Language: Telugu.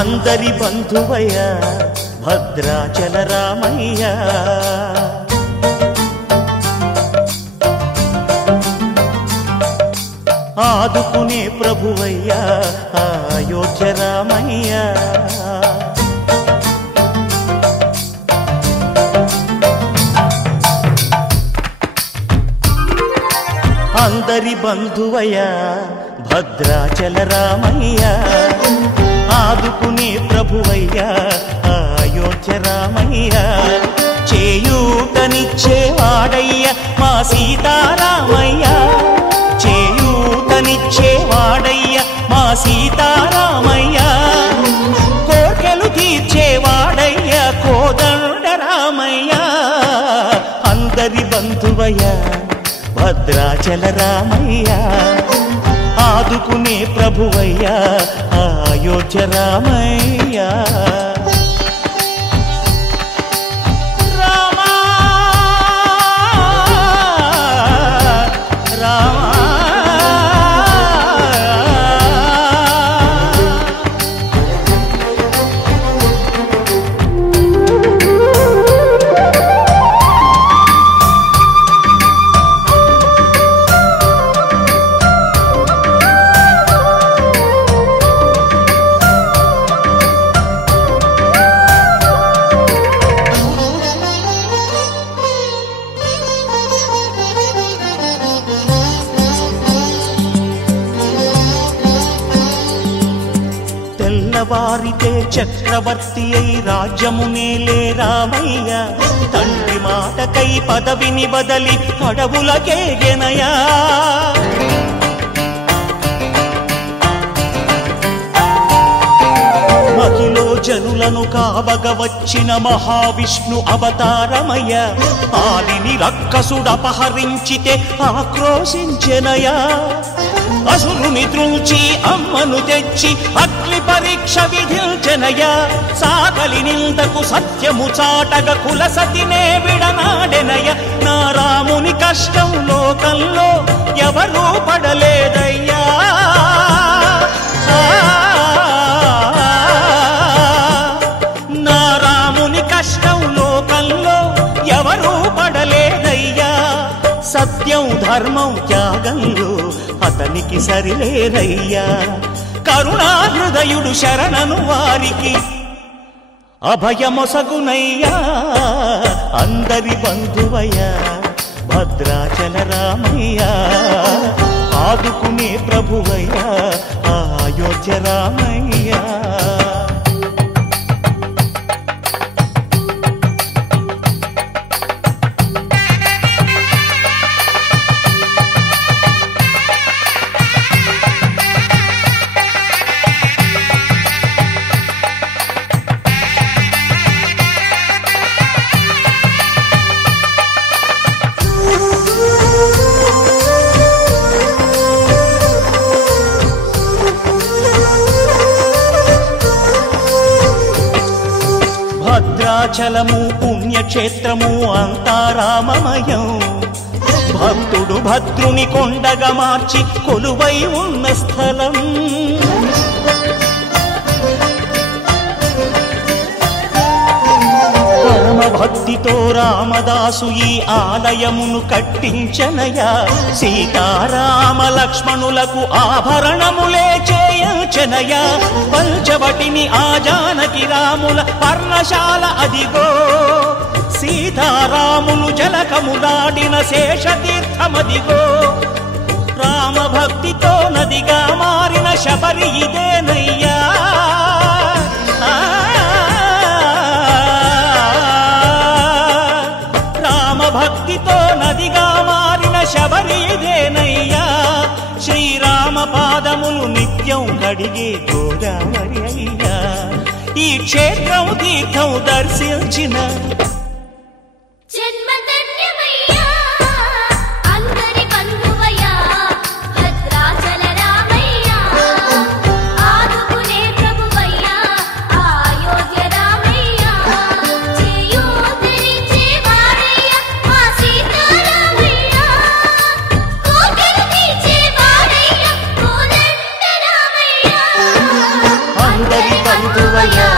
అందరి బంధువయ్య భద్రాచల రామయ్య ఆదుకునే ప్రభువయ్య అయోధ్య రామయ్య అందరి బంధువయ్య భద్రాచల రామయ్య ఆదుకునే ప్రభువయ్య అయోధ్య రామయ్య చేయూతనిచ్చేవాడయ్య మా సీతారామయ్య చేయూతనిచ్చేవాడయ్య మా సీతారామయ్య కోర్కెలు తీర్చేవాడయ్య కోదండ రామయ్య అందరి బంధువయ్య భద్రాచల రామయ్య ఆదుకునే ప్రభువయ్య అయోధ్య రామయ్య వారితే చక్రవర్తి అయి రాజ్యమునేలే రామయ్య తండ్రి మాటకై పదవిని బదలి అడవులకేగెనయా మహిలో జనులను కావగ వచ్చిన మహావిష్ణు అవతారమయ్య ఆలిని రక్కసుడపహరించితే ఆక్రోశించెనయా అసురుని త్రుంచి అమ్మను తెచ్చి అగ్ని పరీక్ష విధించెనయ సాగలి నిందకు సత్యము చాటగ కులసతినే విడనాడెనయ నా రాముని కష్టం లోకంలో ఎవరూ పడలేదయ్యా నా రాముని కష్టం లోకంలో ఎవరూ పడలేదయ్యా సత్యం ధర్మం త్యాగంలో అతనికి సరిలేరయ్యా కరుణాహృదయుడు శరణను వారికి అభయమొసగునయ్యా అందరి బంధువయ్య భద్రాచల రామయ్య ఆదుకునే ప్రభువయ్య అయోధ్య రామయ్య భద్రాచలము పుణ్యక్షేత్రము అంతా రామమయం భక్తుడు భద్రుని కొండగా మార్చి కొలువై ఉన్న స్థలం పరమ భక్తితో రామదాసు ఈ ఆలయమును కట్టించనయా సీతారామ లక్ష్మణులకు ఆభరణములే చేయించనయా పంచవటిని ఆ జానకి రాముల పర్ణశాల అదిగో సీతారాములు జలకములాడిన శేషతీర్థమదిగో రామ భక్తితో నదిగా మారిన శబరి ఇదేనయ్యా భక్తితో నదిగా మారిన శబరి ఇదేనయ్యా శ్రీరామ పాదములు నిత్యం కడిగే గోదావరి అయ్యా ఈ క్షేత్రం తీర్థం దర్శించిన అందరి బంధువయ్యా